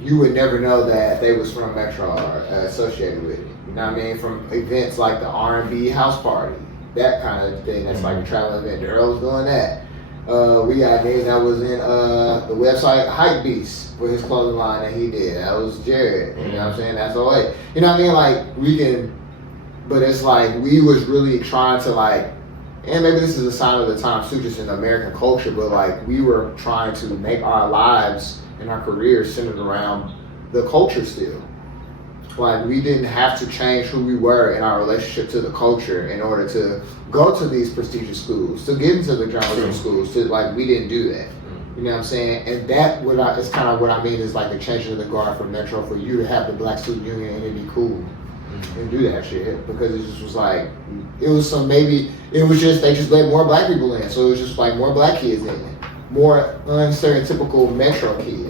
you would never know that they was from Metro or associated with it. You know what I mean? From events like the R&B house party, that kind of thing. That's mm-hmm. like a travel event. The Earl was doing that. We got niggas that was in the website Hype Beast for his clothing line that he did. That was Jared. You know what I'm saying? That's all right. You know what I mean? Like we can, but it's like we was really trying to like, and maybe this is a sign of the times too, just in American culture, but like we were trying to make our lives and our careers centered around the culture still. Like we didn't have to change who we were in our relationship to the culture in order to go to these prestigious schools, to get into the journalism schools. To like we didn't do that. You know what I'm saying? And that is kind of what I mean is like a changing of the guard for Metro for you to have the Black Student Union and it be cool and do that shit because it just was like it was they just let more black people in, so it was just like more black kids in, more unstereotypical Metro kids.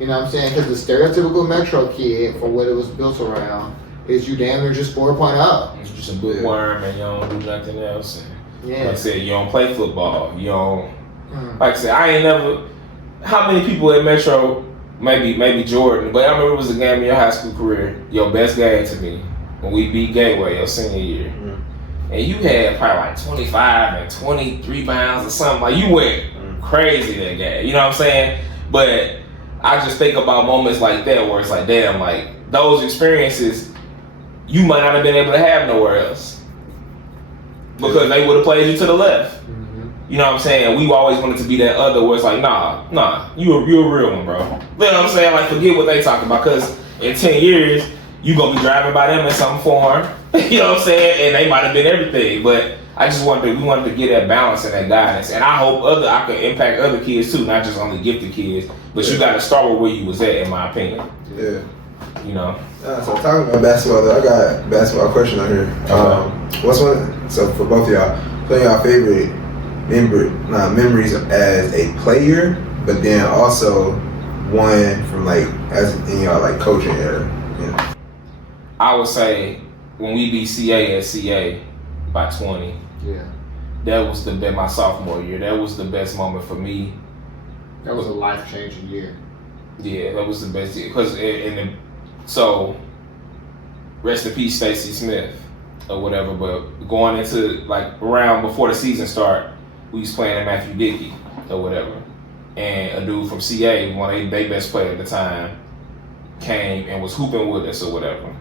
You know what I'm saying? Because the stereotypical Metro kid, for what it was built around, is you damn near just 4.0. It's just a bookworm and you don't do nothing else. And like I said, you don't play football. You don't. Like I said, I ain't never. How many people at Metro? Maybe Jordan, but I remember it was a game in your high school career, your best game to me, when we beat Gateway your senior year. And you had probably like 25 and 23 pounds or something. Like you went crazy that game. You know what I'm saying? But I just think about moments like that where it's like, damn, like those experiences you might not have been able to have nowhere else because they would have played you to the left. You know what I'm saying? We always wanted to be that other where it's like, nah, you a real one, bro. You know what I'm saying? Like, forget what they talking about, because in 10 years, you gonna be driving by them in some form. You know what I'm saying? And they might have been everything, but we wanted to get that balance and that guidance. And I hope I could impact other kids too, not just only gifted kids. But you got to start with where you was at, in my opinion. Yeah. You know. So talking about basketball, though, I got a basketball question on here. So for both of y'all, what are y'all favorite memories as a player, but then also one from like as in y'all like coaching era? Yeah. I would say when we beat CA at CA by 20. Yeah. That was my sophomore year. That was the best moment for me. That was a life-changing year. Yeah, that was the best year. So, rest in peace, Stacey Smith or whatever. But going into like around before the season start, we was playing at Matthew Dickey or whatever, and a dude from CA, one of their best player at the time, came and was hooping with us or whatever.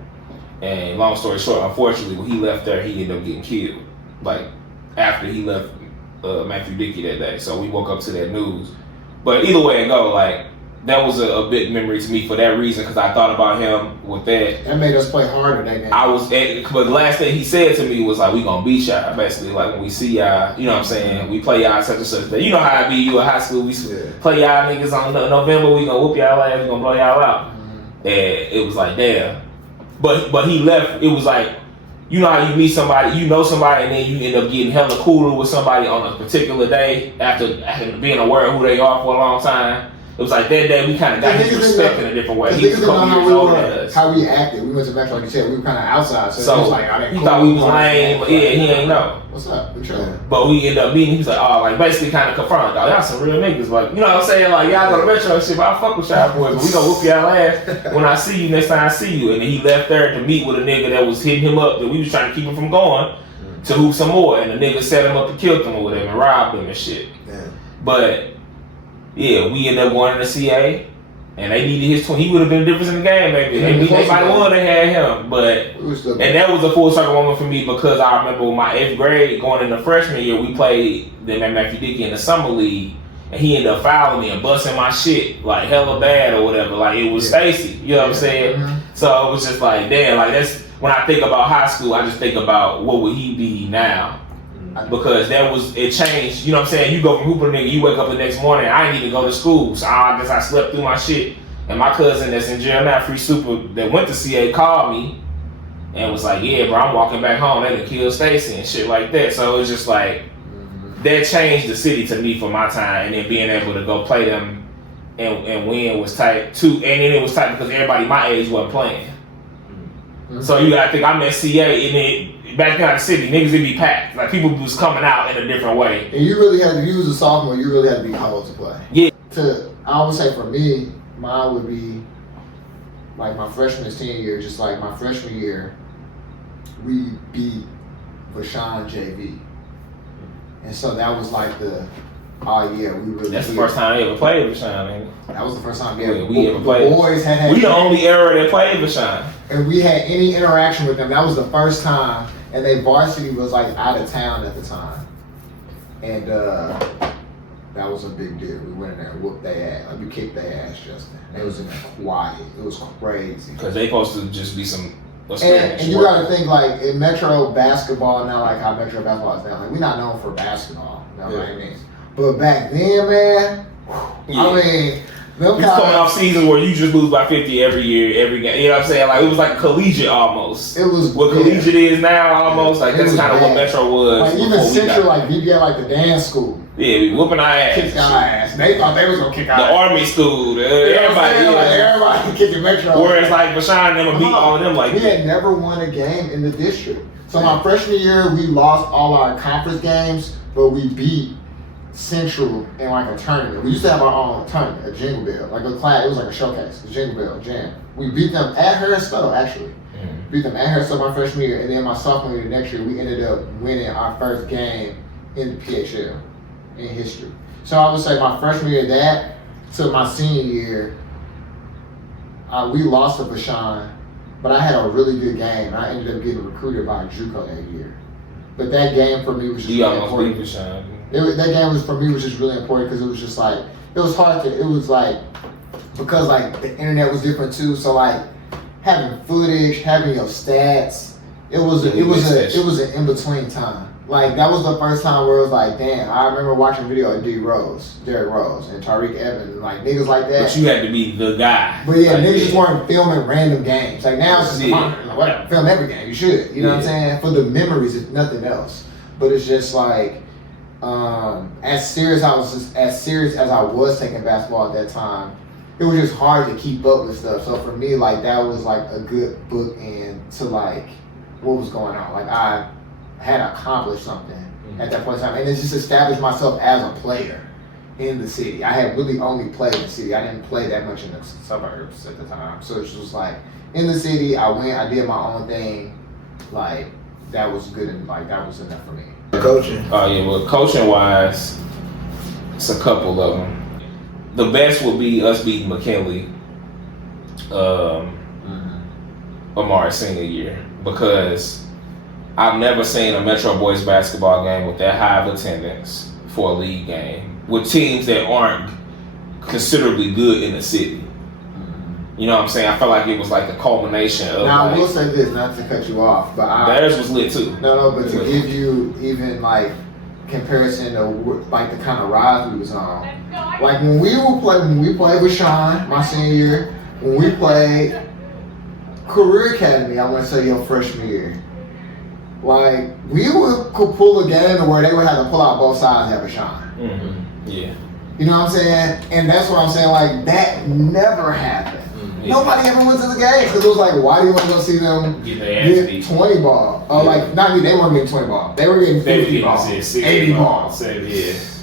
And long story short, unfortunately, when he left there, he ended up getting killed. Like after he left Matthew Dickey that day, so we woke up to that news. But either way it go, like that was a big memory to me for that reason, because I thought about him with that. That made us play harder that game. But the last thing he said to me was like, "We gonna beat y'all." Basically, like when we see y'all, you know what I'm saying? We play y'all such and such day. You know how it be. You in high school, we play y'all niggas on November. We gonna whoop y'all ass. We gonna blow y'all out. And it was like, damn. But he left. It was like, you know how you meet somebody, you know somebody, and then you end up getting hella cooler with somebody on a particular day after being aware of who they are for a long time. it was like that day we kind of got his respect in a different way. He was a couple years older than us. How we acted. We went to Metro, like you said, we were kind of outside. So he was like, he thought we was lame, but yeah, he ain't know. What's up? But we ended up meeting. He was like, oh, like basically kind of confronted. Oh, y'all some real niggas. Like, you know what I'm saying? Like, y'all go to Metro and shit, but I fuck with y'all boys. But we gonna whoop y'all ass when I see you next time I see you. And then he left there to meet with a nigga that was hitting him up, that we was trying to keep him from going, to hoop some more. And the nigga set him up and killed him or whatever and robbed him and shit. Yeah. But yeah, we ended up going to the CA. And they needed his he would have been a difference in the game, maybe. They might have won, they had him. But and that was a full circle moment for me because I remember with my 8th grade going into freshman year, we played the Matthew Dickey in the summer league, and he ended up fouling me and busting my shit like hella bad or whatever. Like it was Stacy, you know what I'm saying? Mm-hmm. So it was just like, damn, like that's when I think about high school, I just think about what would he be now. Because it changed, you know what I'm saying? You go from hooper nigga, you wake up the next morning, I didn't even go to school, so I guess I slept through my shit. And my cousin that's in Jeremiah Free Super that went to CA called me and was like, yeah, bro, I'm walking back home, they done killed Stacy and shit like that. So it was just like, that changed the city to me for my time, and then being able to go play them and win was tight too. And then it was tight because everybody my age wasn't playing. Mm-hmm. So you gotta think I'm at CA and then back down the city, niggas would be packed. Like people was coming out in a different way. And you really had to use a sophomore, you really had to be cold to play. Yeah. I would say for me, mine would be like my freshman and senior year, just like my freshman year, we beat Vashon JV. And so that was like we really that's the first time I ever played Vashon, man. That was the first time we ever played. The boys had we the only era that played Vashon. And we had any interaction with them. That was the first time. And they varsity was like out of town at the time. And that was a big deal. We went in there and whooped their ass. Like we kicked their ass, Justin. They was in there quiet. It was crazy. Because they supposed to just be some. And you gotta think like in Metro basketball now, like how Metro basketball is now. Like we're not known for basketball. You know what I mean? But back then, man, I mean. It's coming off seasons where you just lose by 50 every year, every game. You know what I'm saying? Like it was like collegiate almost. It was what collegiate is now almost. Like that's kind of what Metro was. Like even Central, like we get like the dance school. Yeah, we whooping our ass. Kicking our ass. They thought they was gonna kick our ass. The army school, everybody kicking Metro. Whereas like Vashon and them beat all of them like we had never won a game in the district. So my freshman year we lost all our conference games, but we beat Central in like a tournament. We used to have our own tournament, a Jingle Bell, like a class. It was like a showcase, a Jingle Bell jam. We beat them at Harris Stowe, actually. Beat them at Harris Stowe my freshman year, and then my sophomore year next year, we ended up winning our first game in the PHL in history. So I would say my freshman year, that to my senior year, we lost to Vashon, but I had a really good game. I ended up getting recruited by JUCO that year. But that game for me was just really important. That game was for me was just really important because it was just like it was hard to. It was like because like the internet was different too. So like having footage, having your stats, it was an in between time. Like that was the first time where it was like, damn, I remember watching a video of Derrick Rose, and Tariq Evans, and like niggas like that. But you had to be the guy. But yeah, niggas just weren't filming random games. Like now it's just like, whatever, film every game. You should, you know what I'm saying? For the memories, if nothing else. But it's just like, as serious as I was taking basketball at that time, it was just hard to keep up with stuff. So for me, like that was like a good bookend to like what was going on. Like I had accomplished something at that point in time, and it just established myself as a player in the city. I had really only played in the city. I didn't play that much in the suburbs at the time. So it's just like in the city, I went, I did my own thing. Like that was good, and like that was enough for me. Coaching. Oh yeah, well, coaching wise, it's a couple of them. The best would be us beating McKinley, Amari's senior year, because I've never seen a Metro boys basketball game with that high of attendance for a league game with teams that aren't considerably good in the city. You know what I'm saying? I felt like it was like the culmination of. Now I will say this, not to cut you off, but theirs was lit too. No, but to give you even like comparison to like the kind of rise we was on. Like when we played with Sean my senior year, when we played Career Academy, I want to say your freshman year. Like we could pull a game where they would have to pull out both sides and have a Sean. Yeah. You know what I'm saying? And that's what I'm saying. Like that never happened. Nobody ever went to the games because it was like, why do you want to go see them get 20 ball? Or like, not me, they weren't getting 20 ball. They were getting 50 ball, 80 ball.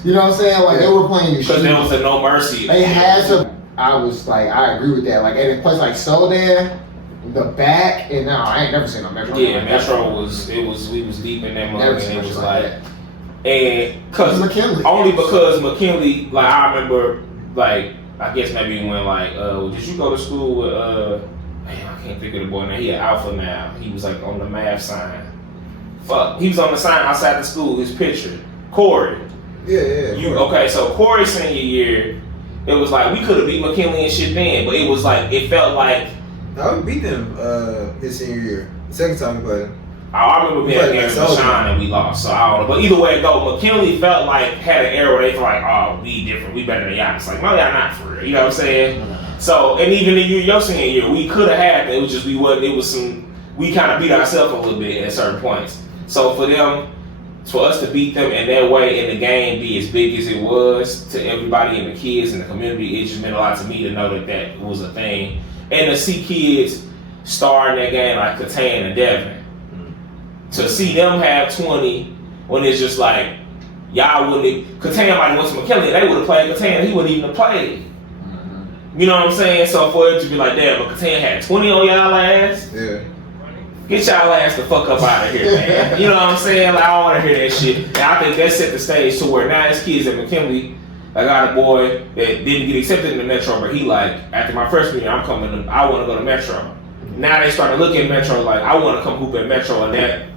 You know what I'm saying? Like they were playing your shit. Because there was a no mercy. They had to. I was like, I agree with that. Like at a place like Sodan, the back, and no, I ain't never seen no Metro. Yeah, Metro we was deep in that mug, and it was like, and cause McKinley. Only because McKinley, like I remember, like I guess maybe when like, did you go to school with man, I can't think of the boy name. He an Alpha now. He was like on the math sign. Fuck, he was on the sign outside the school. His picture, Corey. Yeah. Okay, so Corey's senior year, it was like we could have beat McKinley and shit then, but it was like it felt like. No, we beat them his senior year. The second time we played them. I remember being against Sean and we lost, so I don't know. But either way it go, McKinley felt like had an era where they felt like, oh, we different, we better than y'all. It's like, no, y'all not for real. You know what I'm saying? So, and even in your senior year, we could have had it was just we kind of beat ourselves a little bit at certain points. So for us to beat them in that way in the game, be as big as it was to everybody and the kids in the community, it just meant a lot to me to know that was a thing. And to see kids star in that game like Catan and Devin. To see them have 20 when it's just like, y'all wouldn't have, Catan might have went to McKinley, they would have played Catan, he wouldn't even have played. You know what I'm saying? So for it to be like, damn, but Catan had 20 on y'all ass. Yeah. Get y'all ass the fuck up out of here, man. You know what I'm saying? Like, I don't want to hear that shit. And I think that set the stage to where now his kids at McKinley, I got a boy that didn't get accepted in the Metro, but he like, after my freshman year, I want to go to Metro. Now they starting to look at Metro like, I want to come hoop at Metro, and that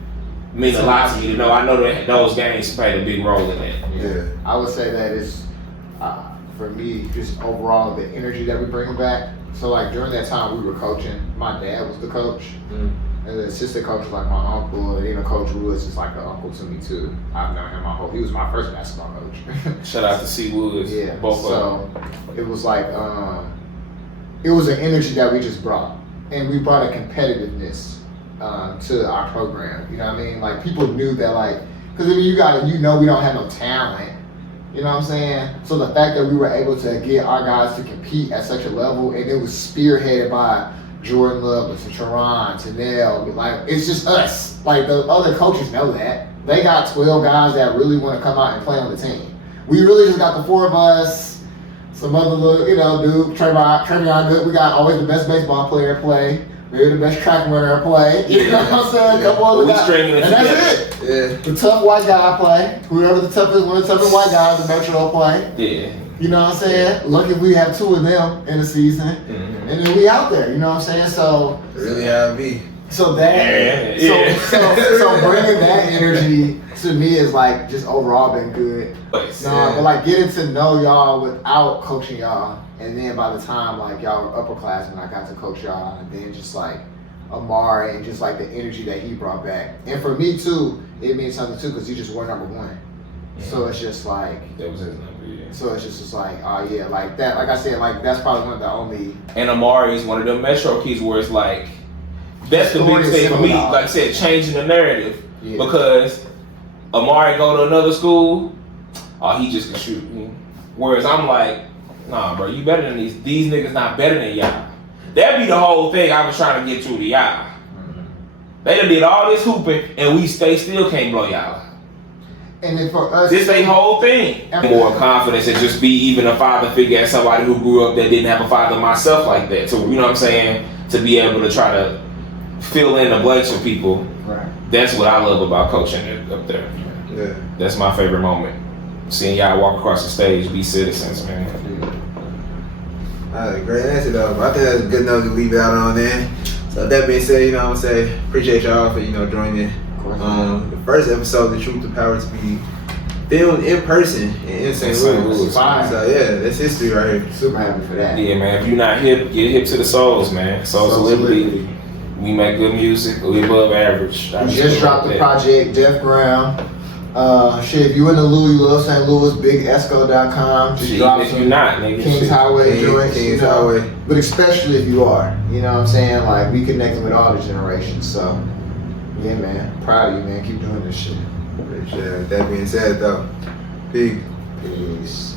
means a lot to me to know. I know that those games played a big role in that. Yeah. I would say that it's, for me, just overall the energy that we bring back. So like during that time we were coaching, my dad was the coach. And the assistant coach was like my uncle, and even Coach Woods is like an uncle to me too. I've known him he was my first basketball coach. Shout out to C. Woods. Yeah. Both so it was like, it was an energy that we just brought. And we brought a competitiveness to our program. You know what I mean? Like people knew that like, because I mean we don't have no talent. You know what I'm saying? So the fact that we were able to get our guys to compete at such a level, and it was spearheaded by Jordan Love, to Teron, to Nell, like it's just us. Like the other coaches know that. They got 12 guys that really want to come out and play on the team. We really just got the 4 of us, some other little, dude, Travion Good. We got always the best baseball player play. We're the best track runner play. You know what I'm saying? A couple other guys. And that's it. Yeah. The tough white guy play. Whoever the toughest, one of the toughest white guys, the Metro play. Yeah. You know what I'm saying? Lucky we have 2 of them in the season. And then we out there, you know what I'm saying? So really how it be. So that so bringing that energy to me is like just overall been good. But like getting to know y'all without coaching y'all, and then by the time like y'all were upperclassmen, I got to coach y'all, and then just like Amari and just like the energy that he brought back. And for me too, it means something too because you just were number 1. So it's just like that was his number. Yeah. So it's just like, oh yeah, like that. Like I said, like that's probably one of the only. And Amari is one of them Metro keys where it's like, that's the biggest thing for me. Like I said, changing the narrative because Amari go to another school, he just can shoot. Whereas I'm like, nah, bro, you better than these. These niggas not better than y'all. That'd be the whole thing I was trying to get through to y'all. They done did all this hooping and they still can't blow y'all out. And then for us, this ain't whole thing. More confidence and just be even a father figure as somebody who grew up that didn't have a father myself like that. So you know what I'm saying? To be able to try to fill in the blanks for people. Right. That's what I love about coaching up there. Yeah. That's my favorite moment. Seeing y'all walk across the stage, be citizens, man. Great answer though. But I think that's good enough to leave it out on there. So that being said, you know what I'm saying? Appreciate y'all for, joining. The first episode of Troof to Power to be filmed in person in St. Louis. So yeah, that's history right here. Super happy for that. Yeah, man. If you're not hip, get hip to the Souls, man. Souls of Liberty. We make good music. We above average. We just dropped the project, Def Ground. If you in the Louis, you love St. Louis, bigesco.com. Just drop if you're not, nigga. Kings Highway joints. Kings Highway. But especially if you are. You know what I'm saying? Like, we connecting with all the generations. So, yeah, man. Proud of you, man. Keep doing this shit. With that being said, though, peace. Peace.